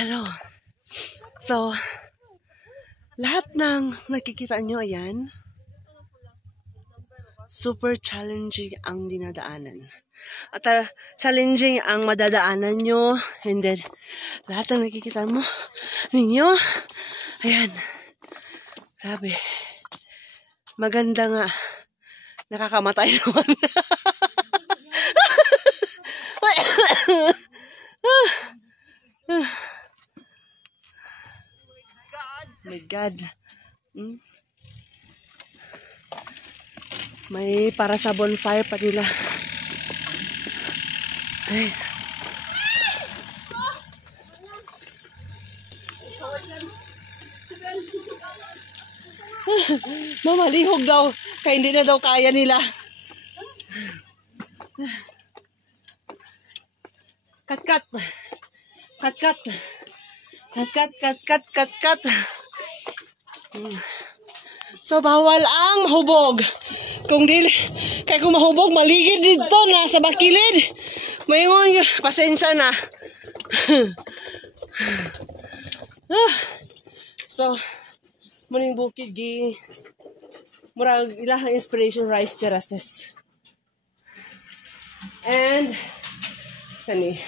Hello. So, lahat ng nakikita nyo, ayan, super challenging ang dinadaanan. At challenging ang madadaanan nyo. And then, lahat ng nakikita mo, ninyo, ayan, grabe. Maganda nga. Nakakamatay naman. My God. May para sa bonfire pa nila. Ay. Mamalihog daw. Kaya hindi na daw kaya nila. Kat. So, bawal ang mahubog. Kung mahubog, maligid dito na sa bakilid. Mayroon, pasensya na. So, muning bukid, murag ilahang inspiration rice terraces. And, kani,